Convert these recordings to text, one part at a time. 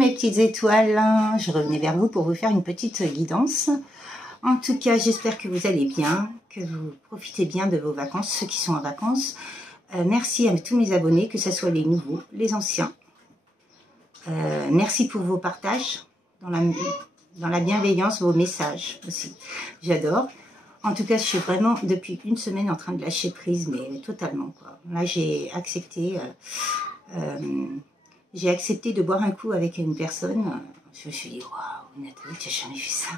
Mes petites étoiles, je revenais vers vous pour vous faire une petite guidance. En tout cas, j'espère que vous allez bien, que vous profitez bien de vos vacances, ceux qui sont en vacances. Merci à tous mes abonnés, que ce soit les nouveaux, les anciens. Merci pour vos partages, dans la bienveillance, vos messages aussi. J'adore. En tout cas, je suis vraiment depuis une semaine en train de lâcher prise, mais totalement, quoi. Là, j'ai accepté de boire un coup avec une personne. Je me suis dit, waouh, Nathalie, tu n'as jamais fait ça.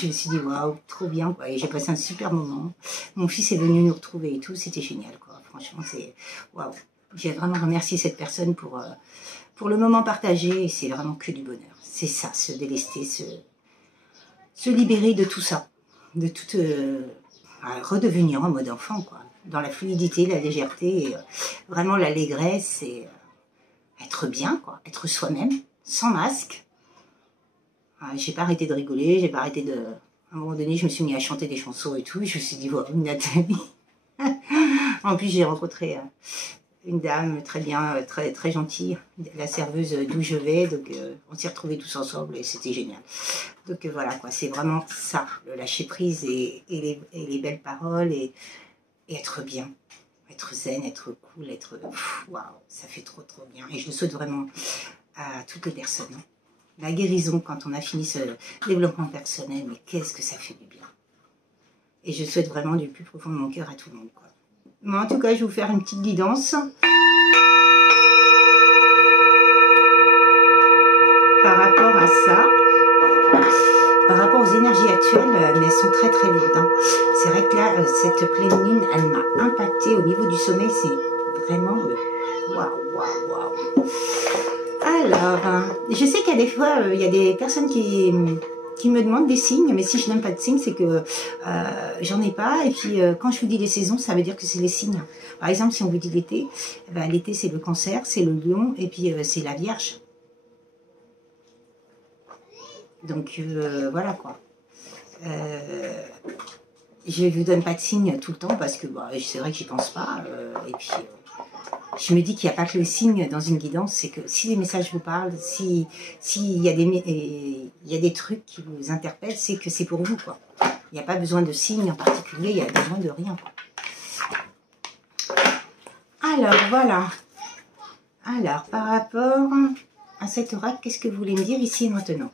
Je me suis dit, waouh, trop bien, quoi. Et j'ai passé un super moment. Mon fils est venu nous retrouver et tout, c'était génial, quoi. Franchement, c'est waouh. J'ai vraiment remercié cette personne pour le moment partagé, et c'est vraiment que du bonheur. C'est ça, se délester, se libérer de tout ça, de tout, redevenir en mode enfant, quoi. Dans la fluidité, la légèreté, et, vraiment l'allégresse, et être bien, quoi, être soi-même, sans masque. J'ai pas arrêté de rigoler, j'ai pas arrêté de... À un moment donné, je me suis mis à chanter des chansons et tout, et je me suis dit, wow, Nathalie. En plus, j'ai rencontré une dame très bien, très gentille, la serveuse d'où je vais, donc on s'est retrouvés tous ensemble et c'était génial. Donc voilà, quoi, c'est vraiment ça, le lâcher prise et les belles paroles et être bien, être zen, être cool, être... Waouh, ça fait trop bien. Et je le souhaite vraiment à toutes les personnes. Hein. La guérison, quand on a fini ce développement personnel, mais qu'est-ce que ça fait du bien. Et je souhaite vraiment du plus profond de mon cœur à tout le monde, quoi. Bon, en tout cas, je vais vous faire une petite guidance. Par rapport à ça, par rapport aux énergies actuelles, mais elles sont très lourdes. Hein. C'est vrai que là, cette pleine lune, elle m'a impactée au niveau du sommeil. C'est vraiment waouh. Alors, je sais qu'il y a des fois, il y a des personnes qui me demandent des signes, mais si je n'aime pas de signes, c'est que j'en ai pas. Et puis, quand je vous dis les saisons, ça veut dire que c'est les signes. Par exemple, si on vous dit l'été, l'été c'est le cancer, c'est le lion, et puis c'est la vierge. Donc, voilà quoi. Je ne vous donne pas de signes tout le temps, parce que c'est vrai que j'y pense pas. Et puis... je me dis qu'il n'y a pas que le signe dans une guidance, c'est que si les messages vous parlent, s'il y a des trucs qui vous interpellent, c'est que c'est pour vous, quoi. Il n'y a pas besoin de signes en particulier, il y a besoin de rien, quoi. Alors, voilà. Alors, par rapport à cet oracle, qu'est-ce que vous voulez me dire ici et maintenant?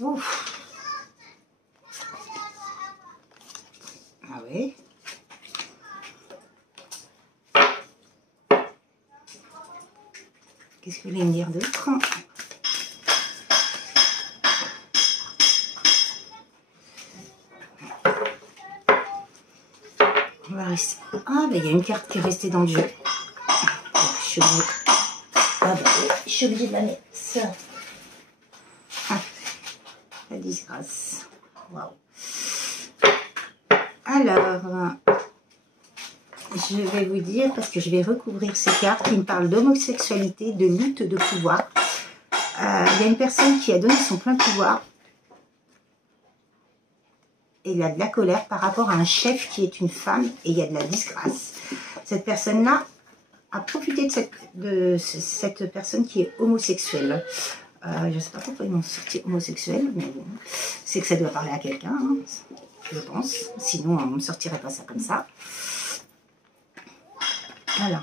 Ouf. Ah ouais. Qu'est-ce que vous voulez me dire d'autre? On va rester. Ah, ben il y a une carte qui est restée dans le jeu. Donc, je suis obligée. Ah, ben, je suis obligée de la mettre. Ça. Ah, la disgrâce. Waouh. Alors, je vais vous dire, parce que je vais recouvrir ces cartes qui me parlent d'homosexualité, de lutte de pouvoir. Il y a une personne qui a donné son plein pouvoir. Et il y a de la colère par rapport à un chef qui est une femme, et il y a de la disgrâce. Cette personne-là a profité de cette personne qui est homosexuelle. Je ne sais pas pourquoi ils m'ont sorti homosexuel, mais bon, c'est que ça doit parler à quelqu'un, hein, je pense. Sinon, on ne me sortirait pas ça comme ça. Voilà.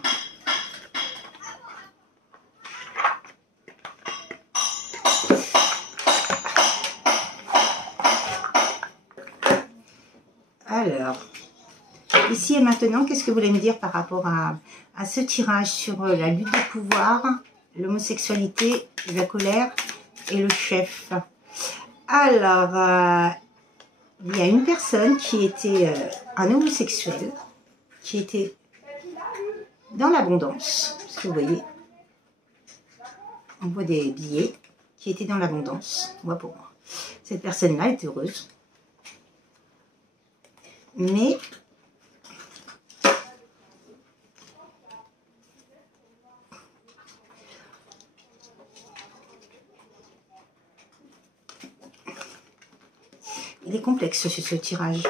Alors, ici et maintenant, qu'est-ce que vous voulez me dire par rapport à ce tirage sur la lutte de pouvoir, l'homosexualité, la colère et le chef? Alors, il y a une personne qui était un homosexuel, qui était dans l'abondance, parce que vous voyez, on voit des billets, qui étaient dans l'abondance, moi pour moi. Cette personne-là est heureuse, mais Il est complexe ce tirage.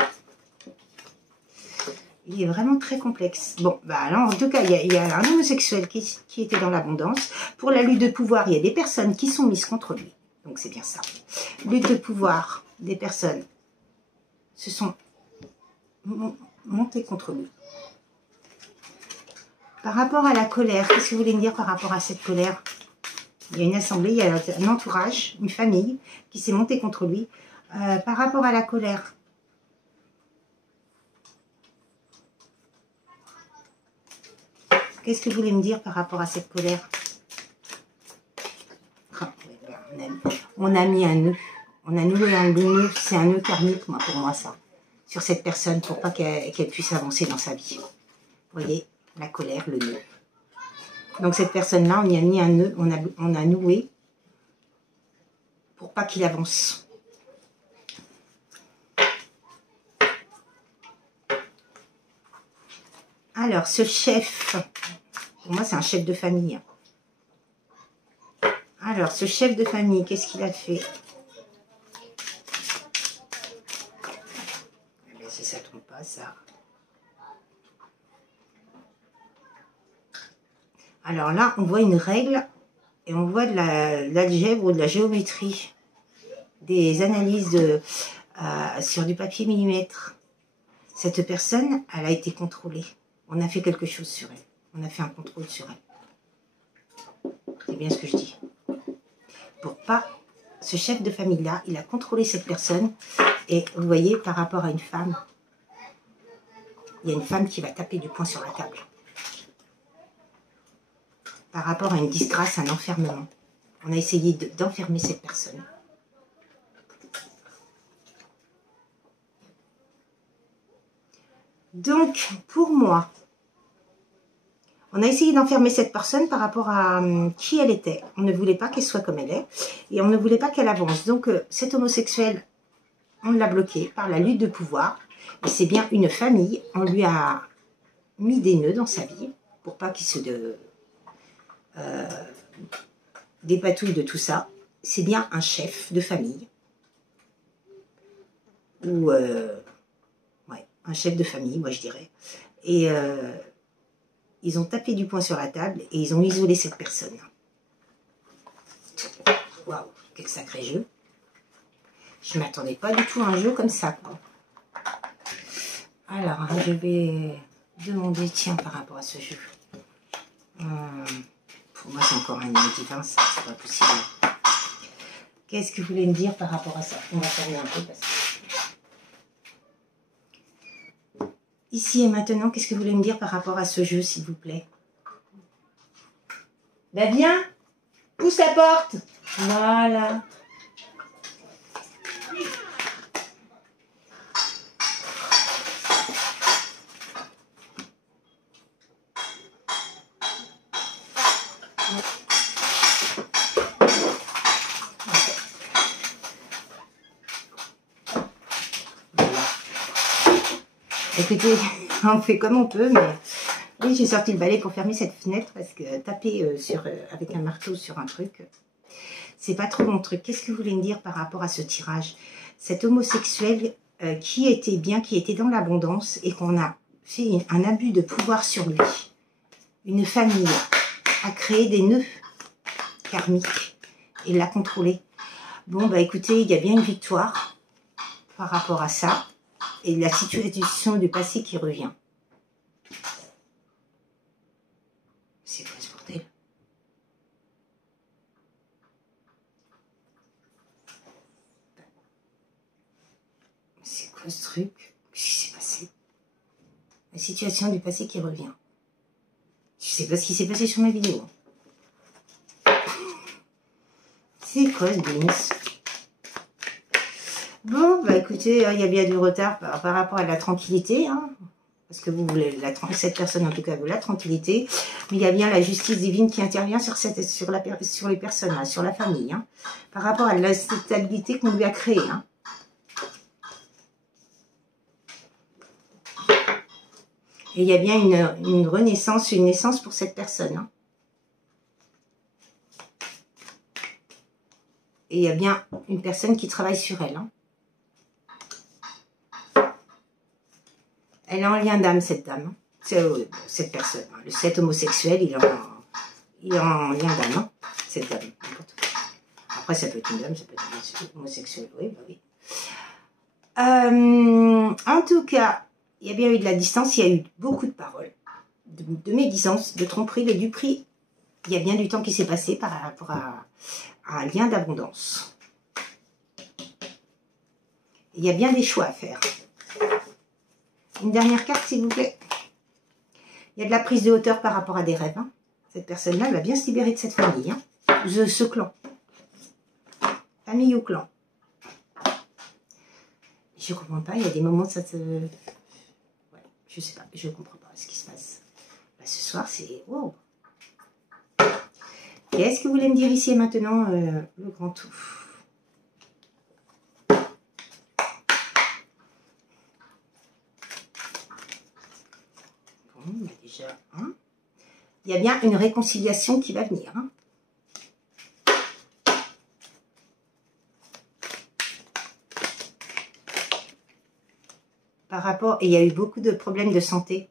Il est vraiment très complexe. Bon, bah alors en tout cas, il y a un homosexuel qui était dans l'abondance. Pour la lutte de pouvoir, il y a des personnes qui sont mises contre lui. Donc c'est bien ça. Lutte de pouvoir, des personnes se sont montées contre lui. Par rapport à la colère, qu'est-ce que vous voulez me dire par rapport à cette colère? Il y a une assemblée, il y a un entourage, une famille qui s'est montée contre lui. Par rapport à la colère, qu'est-ce que vous voulez me dire par rapport à cette colère? On a mis un nœud. On a noué un nœud. C'est un nœud karmique, pour moi, ça. Sur cette personne, pour pas qu'elle puisse avancer dans sa vie. Vous voyez, la colère, le nœud. Donc cette personne-là, on y a mis un nœud, on a noué pour pas qu'il avance. Alors, ce chef, pour moi, c'est un chef de famille. Alors, ce chef de famille, qu'est-ce qu'il a fait? Eh bien, si ça ne trompe pas, ça... Alors là, on voit une règle et on voit de l'algèbre ou de la géométrie, des analyses sur du papier millimètre. Cette personne, elle a été contrôlée. On a fait quelque chose sur elle. On a fait un contrôle sur elle. C'est bien ce que je dis. Pour pas... Ce chef de famille-là, il a contrôlé cette personne. Et vous voyez, par rapport à une femme, il y a une femme qui va taper du poing sur la table. Par rapport à une disgrâce, un enfermement. On a essayé d'enfermer cette personne. Donc, pour moi, on a essayé d'enfermer cette personne par rapport à qui elle était. On ne voulait pas qu'elle soit comme elle est. Et on ne voulait pas qu'elle avance. Donc, cet homosexuel, on l'a bloqué par la lutte de pouvoir. Et c'est bien une famille. On lui a mis des nœuds dans sa vie pour pas qu'il se... dépatouille de tout ça. C'est bien un chef de famille ou ouais, un chef de famille, moi je dirais. Et ils ont tapé du poing sur la table et ils ont isolé cette personne. Waouh, quel sacré jeu. Je ne m'attendais pas du tout à un jeu comme ça, quoi. Alors, je vais demander, tiens, par rapport à ce jeu. Pour moi, c'est encore un divin, ça, c'est pas possible. Qu'est-ce que vous voulez me dire par rapport à ça? On va fermer un peu parce que... Ici et maintenant, qu'est-ce que vous voulez me dire par rapport à ce jeu, s'il vous plaît? Ben viens, pousse la porte. Voilà. Écoutez, on fait comme on peut, mais oui, j'ai sorti le balai pour fermer cette fenêtre parce que taper avec un marteau sur un truc, c'est pas trop mon truc. Qu'est-ce que vous voulez me dire par rapport à ce tirage? Cet homosexuel qui était bien, qui était dans l'abondance et qu'on a fait un abus de pouvoir sur lui. Une famille a créé des nœuds karmiques et l'a contrôlé. Bon, bah écoutez, il y a bien une victoire par rapport à ça. Et la situation du passé qui revient. C'est quoi ce bordel? C'est quoi ce truc? Qu'est-ce qui s'est passé? La situation du passé qui revient. Je sais pas ce qui s'est passé sur ma vidéo. C'est quoi ce beans? Bon, bah écoutez, il y a bien du retard par rapport à la tranquillité, hein, parce que vous voulez, cette personne en tout cas veut la tranquillité, mais il y a bien la justice divine qui intervient sur les personnes, hein, sur la famille, hein, par rapport à l'instabilité qu'on lui a créée. Hein. Et il y a bien une renaissance, une naissance pour cette personne. Hein. Et il y a bien une personne qui travaille sur elle. Hein. Elle est en lien d'âme, cette dame. Cette personne. Le 7 homosexuel, il est en lien d'âme, hein, cette dame. Après, ça peut être une dame, ça peut être un homosexuel. Oui, bah oui. En tout cas, il y a bien eu de la distance, il y a eu beaucoup de paroles, de médisance, de tromperie, de duperie. Il y a bien du temps qui s'est passé par rapport à un lien d'abondance. Il y a bien des choix à faire. Une dernière carte, s'il vous plaît. Il y a de la prise de hauteur par rapport à des rêves. Hein. Cette personne-là, elle va bien se libérer de cette famille, hein, de ce clan. Famille ou clan. Je comprends pas, il y a des moments ça se... Ouais, je sais pas, je comprends pas ce qui se passe. Là, ce soir, c'est... Wow. Qu'est-ce que vous voulez me dire ici et maintenant, le grand tout? Bon, il y a déjà un. Il y a bien une réconciliation qui va venir. Hein. Par rapport... Et il y a eu beaucoup de problèmes de santé.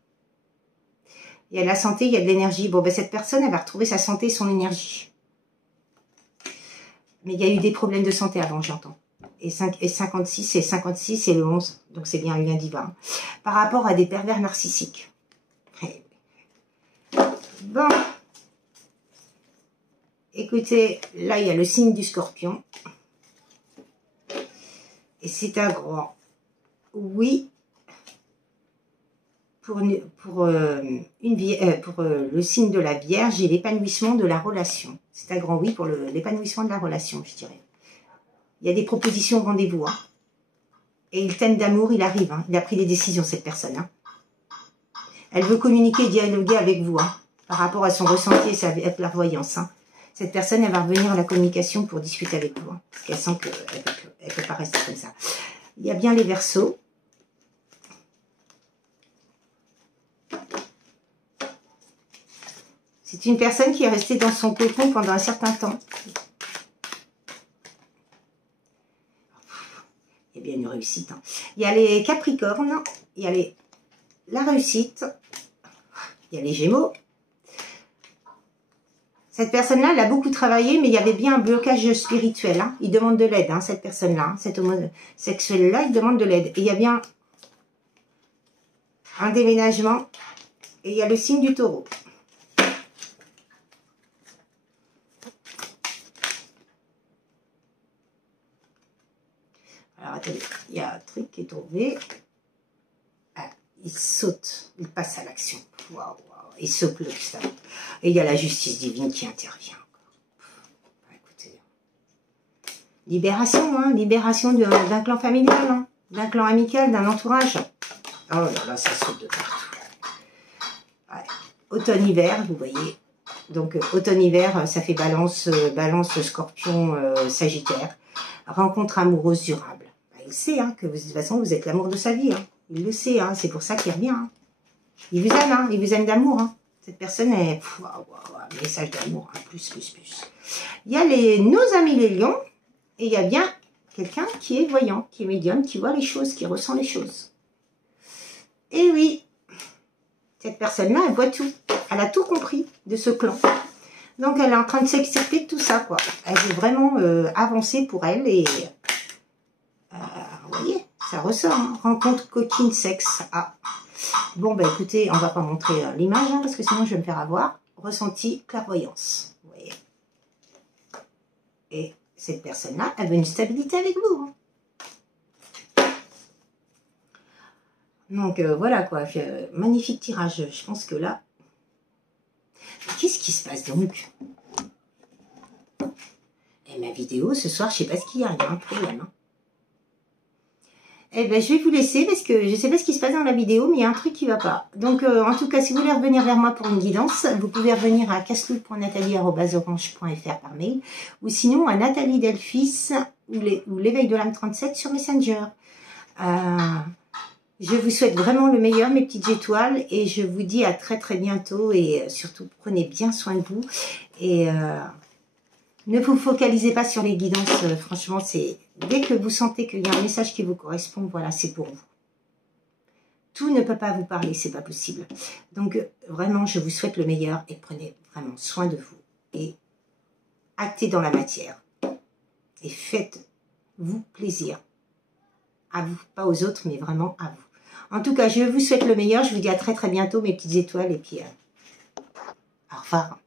Il y a de la santé, il y a de l'énergie. Bon, ben cette personne, elle va retrouver sa santé et son énergie. Mais il y a eu des problèmes de santé avant, j'entends. Et 56, c'est le 11. Donc, c'est bien un lien divin. Par rapport à des pervers narcissiques. Bon. Écoutez, là, il y a le signe du scorpion. Et c'est un grand oui. Pour le signe de la Vierge et l'épanouissement de la relation. C'est un grand oui pour l'épanouissement de la relation, je dirais. Il y a des propositions rendez-vous. Hein. Et il t'aime d'amour, il arrive. Hein. Il a pris des décisions, cette personne. Hein. Elle veut communiquer et dialoguer avec vous. Hein, par rapport à son ressenti et sa clairvoyance. Hein. Cette personne, elle va revenir à la communication pour discuter avec vous. Hein, parce qu'elle sent qu'elle ne peut pas rester comme ça. Il y a bien les Verseaux. C'est une personne qui est restée dans son cocon pendant un certain temps. Il y a bien une réussite. Hein. Il y a les Capricornes, il y a la réussite, il y a les Gémeaux. Cette personne-là, elle a beaucoup travaillé, mais il y avait bien un blocage spirituel. Hein. Il demande de l'aide, hein, cette personne-là. Hein, cet homosexuel-là, il demande de l'aide. Et il y a bien un déménagement. Et il y a le signe du Taureau. Alors, attendez, il y a un truc qui est tombé. Ah, il saute, il passe à l'action. Waouh, waouh, il saute le cristal. Et il y a la justice divine qui intervient. Ah, écoutez. Libération, hein, libération d'un clan familial, hein, d'un clan amical, d'un entourage. Oh là là, ça saute de partout. Ouais. Automne-hiver, vous voyez. Donc, automne-hiver, ça fait balance, scorpion, sagittaire. Rencontre amoureuse durable. Il sait hein, que de toute façon, vous êtes l'amour de sa vie. Hein. Il le sait, hein, c'est pour ça qu'il revient. Hein. Il vous aime d'amour. Hein. Cette personne est... un message d'amour, hein, plus. Il y a nos amis les lions, et il y a bien quelqu'un qui est voyant, qui est médium, qui voit les choses, qui ressent les choses. Et oui, cette personne-là, elle voit tout. Elle a tout compris de ce clan. Donc, elle est en train de s'extirper de tout ça, quoi. Elle veut vraiment avancer pour elle et... vous voyez, ça ressort. Hein. Rencontre coquine sexe. Ah. Bon, bah écoutez, on va pas montrer l'image, hein, parce que sinon je vais me faire avoir. Ressenti, clairvoyance. Vous voyez. Et cette personne-là, elle veut une stabilité avec vous. Hein. Donc, voilà, quoi. Magnifique tirage. Je pense que là... Qu'est-ce qui se passe donc? Et ma vidéo, ce soir, je sais pas ce qu'il y a. Il y a un problème. Hein. Eh ben, je vais vous laisser parce que je ne sais pas ce qui se passe dans la vidéo, mais il y a un truc qui ne va pas. Donc, en tout cas, si vous voulez revenir vers moi pour une guidance, vous pouvez revenir à castelou.nathalie@orange.fr par mail, ou sinon à Nathalie Delphis ou l'éveil de l'âme 37 sur Messenger. Je vous souhaite vraiment le meilleur, mes petites étoiles, et je vous dis à très très bientôt, et surtout prenez bien soin de vous, et ne vous focalisez pas sur les guidances, franchement, c'est dès que vous sentez qu'il y a un message qui vous correspond, voilà, c'est pour vous. tout ne peut pas vous parler, c'est pas possible. Donc, vraiment, je vous souhaite le meilleur et prenez vraiment soin de vous. Et actez dans la matière. Et faites-vous plaisir. À vous, pas aux autres, mais vraiment à vous. En tout cas, je vous souhaite le meilleur. Je vous dis à très très bientôt, mes petites étoiles. Et puis, au revoir.